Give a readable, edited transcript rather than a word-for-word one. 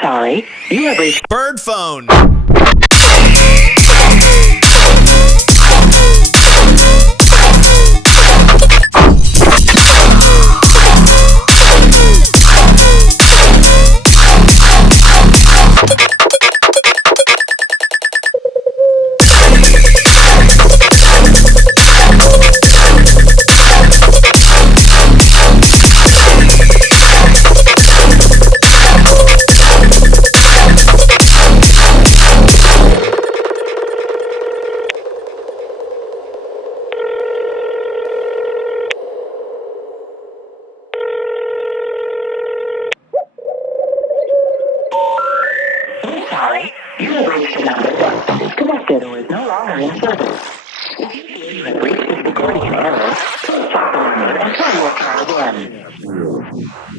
sorry. You have reached Bird phone. sorry. You have reached a number that is connected or is no longer in service. If you feel you have reached this recording in error, please stop the line and try your call again.